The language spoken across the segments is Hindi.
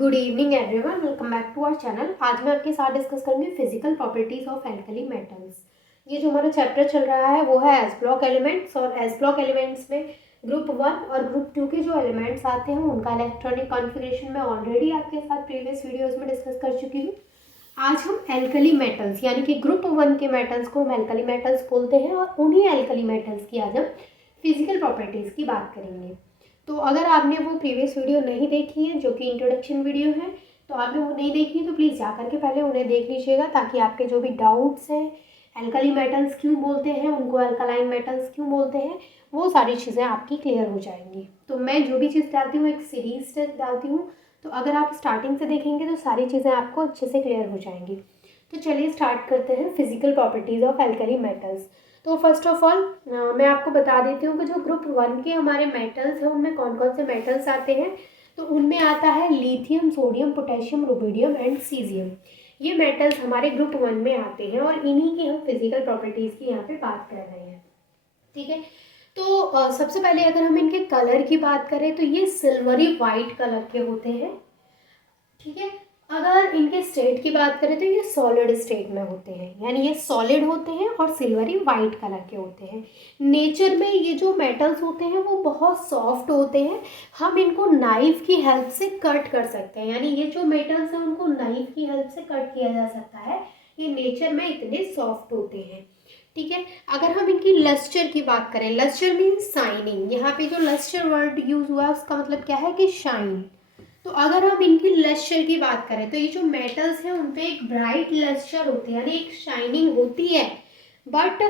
Good evening everyone, welcome back to our channel. आज मैं आपके साथ डिस्कस करूंगी physical properties of alkali metals. ये जो हमारा चैप्टर चल रहा है वो है एस ब्लॉक एलिमेंट्स, और एस ब्लॉक एलिमेंट्स में ग्रुप 1 और ग्रुप 2 के जो एलिमेंट्स आते हैं उनका इलेक्ट्रॉनिक कॉन्फ़िगरेशन मैं ऑलरेडी आपके साथ प्रीवियस वीडियोज़ में डिस्कस कर चुकी हूँ। आज हम एल्कली मेटल्स यानी कि ग्रुप 1 के मेटल्स को हम एल्कली मेटल्स बोलते हैं, और उन्हीं एल्कली मेटल्स की आज हम फिजिकल प्रॉपर्टीज़ की बात करेंगे। तो अगर आपने वो प्रीवियस वीडियो नहीं देखी है जो कि इंट्रोडक्शन वीडियो है, तो आपने वो नहीं देखी है तो प्लीज़ जा करके पहले उन्हें देख लीजिएगा, ताकि आपके जो भी डाउट्स हैं एल्कली मेटल्स क्यों बोलते हैं, उनको अल्कलाइन मेटल्स क्यों बोलते हैं, वो सारी चीज़ें आपकी क्लियर हो जाएंगी। तो मैं जो भी चीज़ डालती हूँ एक सीरीज डालती हूँ, तो अगर आप स्टार्टिंग से देखेंगे तो सारी चीज़ें आपको अच्छे से क्लियर हो जाएंगी। तो चलिए स्टार्ट करते हैं physical properties of alkali metals. तो फर्स्ट ऑफ ऑल मैं आपको बता देती हूँ कि जो ग्रुप 1 के हमारे मेटल्स हैं उनमें कौन कौन से मेटल्स आते हैं। तो उनमें आता है lithium, sodium, potassium, rubidium and caesium. ये मेटल्स हमारे ग्रुप 1 में आते हैं और इन्हीं की हम फिजिकल प्रॉपर्टीज़ की यहाँ पे बात कर रहे हैं। ठीक है, तो सबसे पहले अगर हम इनके कलर की बात करें तो ये सिल्वरी वाइट कलर के होते हैं। ठीक है, अगर इनके स्टेट की बात करें तो ये सॉलिड स्टेट में होते हैं, यानी ये सॉलिड होते हैं और सिल्वरी वाइट कलर के होते हैं। नेचर में ये जो मेटल्स होते हैं वो बहुत सॉफ्ट होते हैं, हम इनको नाइफ की हेल्प से कट कर सकते हैं, यानी ये जो मेटल्स हैं उनको नाइफ की हेल्प से कट किया जा सकता है, ये नेचर में इतने सॉफ्ट होते हैं। ठीक है, अगर हम इनकी लस्टर की बात करें, लस्टर मीन्स शाइनिंग, यहाँ पे जो लस्टर वर्ड यूज हुआ है उसका मतलब क्या है कि शाइन। तो अगर हम इनकी लस्टर की बात करें तो ये जो मेटल्स हैं उन पे एक ब्राइट लस्टर होती है, यानी एक शाइनिंग होती है, बट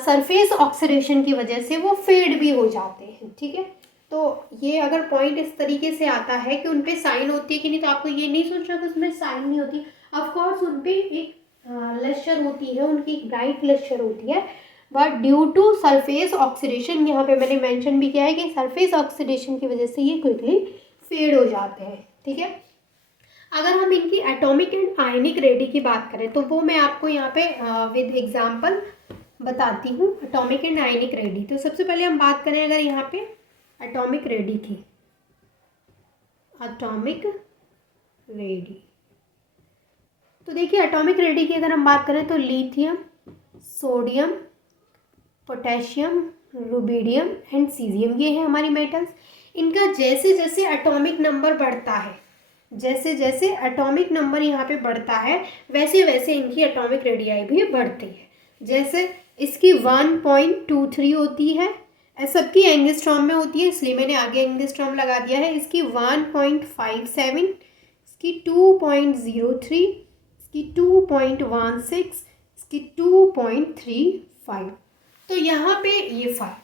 सरफेस ऑक्सीडेशन की वजह से वो फेड भी हो जाते हैं। ठीक है, तो ये अगर पॉइंट इस तरीके से आता है कि उन पे साइन होती है कि नहीं, तो आपको ये नहीं सोचना कि उसमें साइन नहीं होती। ऑफकोर्स उन पे एक लस्टर होती है, उनकी एक ब्राइट लस्टर होती है, but due to surface oxidation, यहाँ पे मैंने मेंशन भी किया है कि सरफेस ऑक्सीडेशन की वजह से ये क्विकली फेड हो जाते हैं। ठीक है, अगर हम इनकी एटॉमिक एंड आयनिक रेडी की बात करें तो वो मैं आपको यहाँ पे विद एग्जांपल बताती हूँ, एटॉमिक एंड आयनिक रेडी। तो सबसे पहले हम बात करें अगर यहाँ पे एटॉमिक रेडी की, एटॉमिक रेडी, तो देखिए एटॉमिक रेडी की अगर हम बात करें तो lithium, sodium, potassium, rubidium and caesium, ये है हमारी मेटल्स। इनका जैसे जैसे एटॉमिक नंबर बढ़ता है, जैसे जैसे एटॉमिक नंबर यहाँ पे बढ़ता है वैसे वैसे इनकी एटॉमिक रेडियाई भी बढ़ती है। जैसे इसकी 1.23 होती है, सबकी एंगस्ट्रॉम में होती है इसलिए मैंने आगे एंगस्ट्रॉम लगा दिया है। इसकी 1.57, इसकी 2.03, इसकी 2.16, इसकी 2.35। तो यहाँ पे ये 5,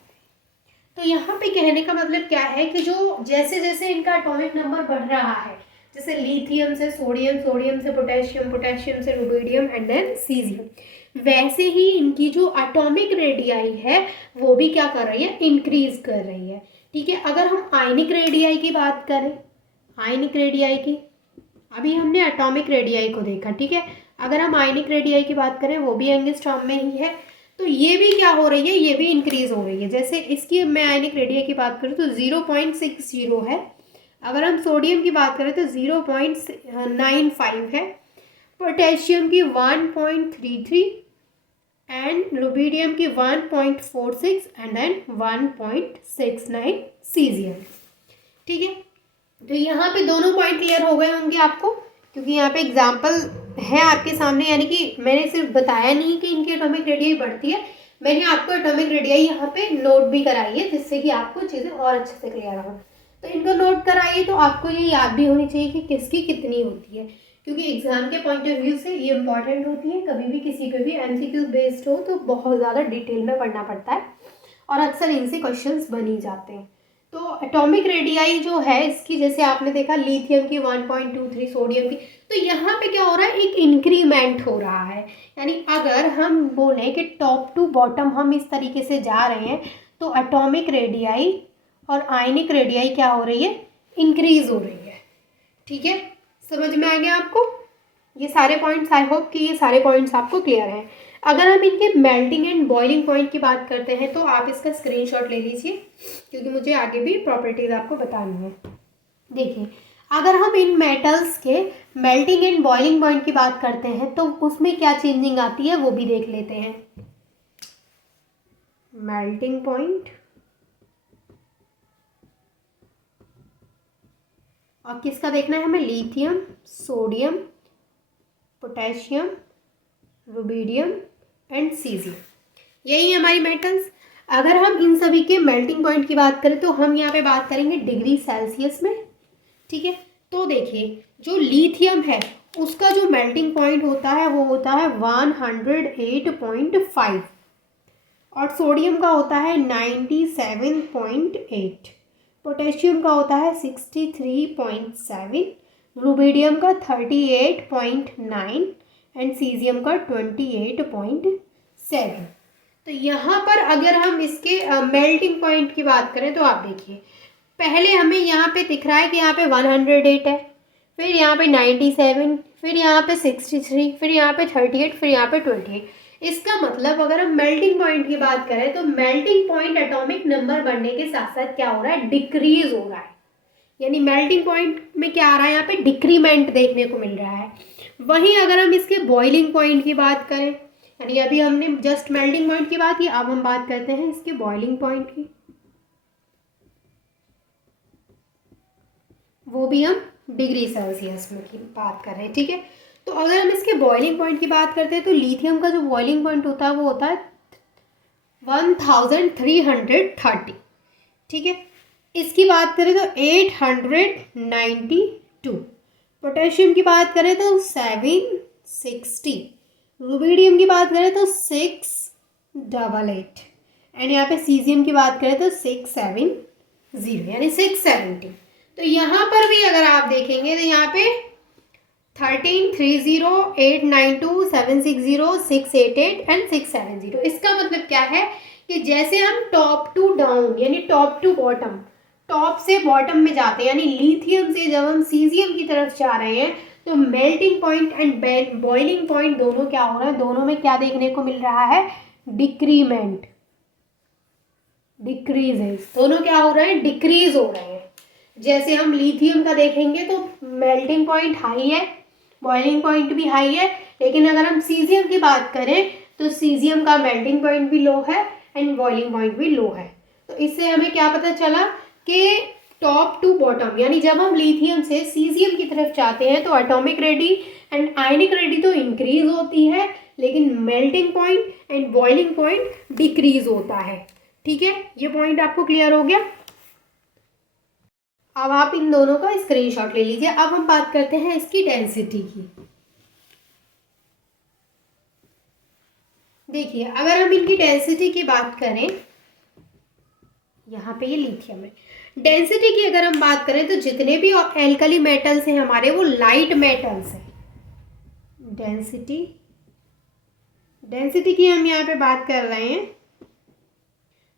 तो यहाँ पे कहने का मतलब क्या है कि जो जैसे जैसे इनका एटॉमिक नंबर बढ़ रहा है, जैसे लिथियम से सोडियम, सोडियम से पोटेशियम, पोटेशियम से रुबिडियम एंड देन सीजियम, वैसे ही इनकी जो एटॉमिक रेडियाई है वो भी क्या कर रही है, इंक्रीज कर रही है। ठीक है, अगर हम आयनिक रेडियाई की बात करें, आयनिक रेडियाई की, अभी हमने एटॉमिक रेडियाई को देखा। ठीक है, अगर हम आयनिक रेडियाई की बात करें वो भी एंगस्ट्रॉम में ही है, तो ये भी क्या हो रही है, ये भी इंक्रीज हो रही है। जैसे इसकी मैं आयनिक रेडियाई की बात करूँ तो 0.60 है, अगर हम सोडियम की बात करें तो 0.95 है, पोटेशियम की 1.33 एंड रुबिडियम की 1.46 एंड देन 1.69 सीजियम। ठीक है, तो यहाँ पे दोनों पॉइंट क्लियर हो गए होंगे आपको, क्योंकि यहाँ पे एग्जाम्पल है आपके सामने, यानी कि मैंने सिर्फ बताया नहीं कि इनकी एटॉमिक रेडियाई बढ़ती है, मैंने आपको एटॉमिक रेडियाई यहाँ पे नोट भी कराई है, जिससे कि आपको चीज़ें और अच्छे से क्लियर हो। तो इनको नोट कराइए तो आपको ये याद भी होनी चाहिए कि किसकी कितनी होती है, क्योंकि एग्जाम के पॉइंट ऑफ व्यू से ये इंपॉर्टेंट होती है। कभी भी किसी पे भी MCQ बेस्ड हो तो बहुत ज़्यादा डिटेल में पढ़ना पड़ता है, और अक्सर इनसे क्वेश्चंस बन ही जाते हैं। तो एटॉमिक रेडियाई जो है इसकी, जैसे आपने देखा लिथियम की 1.23, सोडियम की, तो यहाँ पे क्या हो रहा है, एक इंक्रीमेंट हो रहा है। यानी अगर हम बोलें कि टॉप टू बॉटम हम इस तरीके से जा रहे हैं तो एटॉमिक रेडियाई और आयनिक रेडियाई क्या हो रही है, इंक्रीज हो रही है। ठीक है, समझ में आ गया आपको ये सारे पॉइंट्स? आई होप कि ये सारे पॉइंट्स आपको क्लियर हैं। अगर हम इनके मेल्टिंग एंड बॉइलिंग पॉइंट की बात करते हैं तो आप इसका स्क्रीनशॉट ले लीजिए, क्योंकि मुझे आगे भी प्रॉपर्टीज आपको बतानी है। देखिए, अगर हम इन मेटल्स के मेल्टिंग एंड बॉइलिंग पॉइंट की बात करते हैं तो उसमें क्या चेंजिंग आती है वो भी देख लेते हैं। मेल्टिंग पॉइंट और किसका देखना है हमें, lithium, sodium, potassium, rubidium and caesium, यही हमारी मेटल्स। अगर हम इन सभी के मेल्टिंग पॉइंट की बात करें तो हम यहाँ पे बात करेंगे डिग्री सेल्सियस में, ठीक है। तो देखिए जो लिथियम है उसका जो मेल्टिंग पॉइंट होता है वो होता है 108.5 और सोडियम का होता है 97.8, पोटेशियम का होता है 63.7, रुबिडियम का 38.9 एंड सीजियम का 28.7। तो यहाँ पर अगर हम इसके मेल्टिंग पॉइंट की बात करें तो आप देखिए पहले हमें यहाँ पे दिख रहा है कि यहाँ पे 108 है, फिर यहाँ पे 97, फिर यहाँ पे 63, फिर यहाँ पे 38, फिर यहाँ पे 28। इसका मतलब अगर हम मेल्टिंग पॉइंट की बात करें तो मेल्टिंग पॉइंट एटॉमिक नंबर बढ़ने के साथ साथ क्या हो रहा है, डिक्रीज हो रहा है। यानी मेल्टिंग पॉइंट में क्या आ रहा है, यहाँ पे डिक्रीमेंट देखने को मिल रहा है। वहीं अगर हम इसके बॉइलिंग पॉइंट की बात करें, यानी अभी हमने जस्ट मेल्टिंग पॉइंट की बात की, अब हम बात करते हैं इसके बॉइलिंग पॉइंट की, वो भी हम डिग्री सेल्सियस में की बात कर रहे हैं, ठीक है। तो अगर हम इसके बॉइलिंग पॉइंट की बात करते हैं तो लिथियम का जो बॉइलिंग पॉइंट होता है वो होता है 1330, ठीक है। इसकी बात करें तो 892, पोटेशियम की बात करें तो 760, रुबिडियम की बात करें तो 688 एंड यहाँ पे सीजियम की बात करें तो 670 यानी 670। तो यहाँ पर भी अगर आप देखेंगे तो यहाँ पे 1330, 892, 760, 688 एंड 670। इसका मतलब क्या है कि जैसे हम टॉप टू डाउन यानी टॉप टू बॉटम, टॉप से बॉटम में जाते हैं, यानी लिथियम से जब हम सीजियम की तरफ जा रहे हैं तो melting point and boiling point दोनों क्या हो रहा है, दोनों में क्या देखने को मिल रहा है, डिक्रीमेंट, डिक्रीजेस, दोनों क्या हो रहे हैं, डिक्रीज हो रहे हैं। जैसे हम लिथियम का देखेंगे तो मेल्टिंग पॉइंट हाई है, बॉइलिंग पॉइंट भी हाई है, लेकिन अगर हम सीजियम की बात करें तो सीजियम का मेल्टिंग पॉइंट भी लो है एंड बॉइलिंग पॉइंट भी लो है। तो इससे हमें क्या पता चला कि टॉप टू बॉटम, यानी जब हम लिथियम से सीजियम की तरफ जाते हैं तो atomic ready and ionic ready तो इंक्रीज होती है, लेकिन melting point and boiling point decrease होता है, ठीक है। ये पॉइंट आपको क्लियर हो गया। अब आप इन दोनों का स्क्रीनशॉट ले लीजिए। अब हम बात करते हैं इसकी डेंसिटी की। देखिए अगर हम इनकी डेंसिटी की बात करें, यहाँ पे ये लिथियम है, डेंसिटी की अगर हम बात करें तो जितने भी एल्कली मेटल्स हैं हमारे वो लाइट मेटल्स हैं। डेंसिटी की हम यहाँ पे बात कर रहे हैं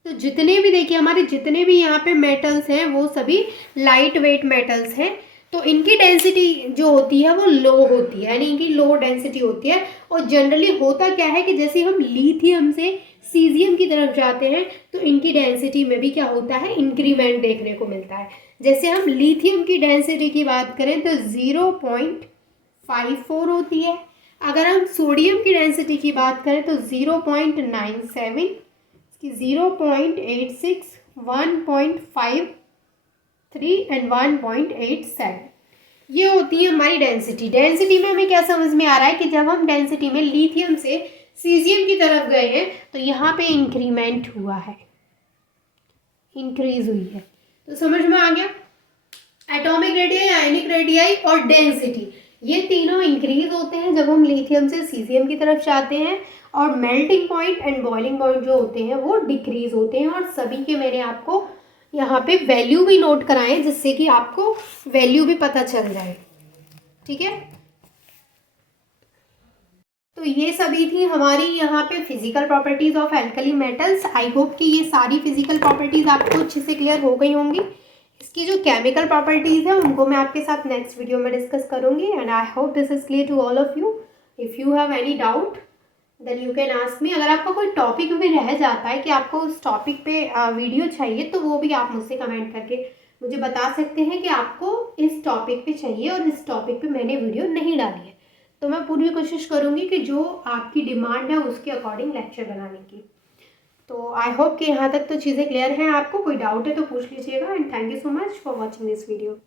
तो जितने भी देखिए हमारे जितने भी यहाँ पे मेटल्स हैं वो सभी लाइट वेट मेटल्स हैं। तो इनकी डेंसिटी जो होती है वो लो होती है, यानी इनकी लो डेंसिटी होती है। और जनरली होता क्या है कि जैसे हम लिथियम से सीजियम की तरफ जाते हैं तो इनकी डेंसिटी में भी क्या होता है, इंक्रीमेंट देखने को मिलता है। जैसे हम लिथियम की डेंसिटी की बात करें तो 0.54 होती है। अगर हम सोडियम की डेंसिटी की बात करें तो 0.97, 0.86, 1.53 एंड 1.87, ये होती है हमारी डेंसिटी। डेंसिटी में हमें क्या समझ में आ रहा है कि जब हम डेंसिटी में लिथियम से सीजियम की तरफ गए हैं तो यहाँ पे इंक्रीमेंट हुआ है, इंक्रीज हुई है। तो समझ में आ गया, एटॉमिक रेडियाई, आयनिक रेडियाई और डेंसिटी, ये तीनों इंक्रीज होते हैं जब हम लिथियम से सीजियम की तरफ जाते हैं, और melting point and boiling point जो होते हैं वो डिक्रीज होते हैं। और सभी के मैंने आपको यहाँ पे वैल्यू भी नोट कराए जिससे कि आपको वैल्यू भी पता चल जाए, ठीक है। तो ये सभी थी हमारी यहाँ पे physical properties of alkali metals. I hope कि ये सारी फिजिकल प्रॉपर्टीज आपको अच्छे से क्लियर हो गई होंगी। इसकी जो केमिकल प्रॉपर्टीज़ है उनको मैं आपके साथ नेक्स्ट वीडियो में डिस्कस करूँगी। And I hope this is clear to all of you. If you have any doubt then you can ask me. अगर आपका कोई टॉपिक भी रह जाता है कि आपको उस टॉपिक पे वीडियो चाहिए तो वो भी आप मुझसे कमेंट करके मुझे बता सकते हैं कि आपको इस टॉपिक पे चाहिए और इस टॉपिक पे मैंने वीडियो नहीं डाली है। तो मैं पूरी कोशिश करूँगी कि जो आपकी डिमांड है उसके अकॉर्डिंग लेक्चर बनाने की। तो आई होप कि यहाँ तक तो चीज़ें क्लियर हैं आपको। कोई डाउट है तो पूछ लीजिएगा। And thank you so much for watching this video.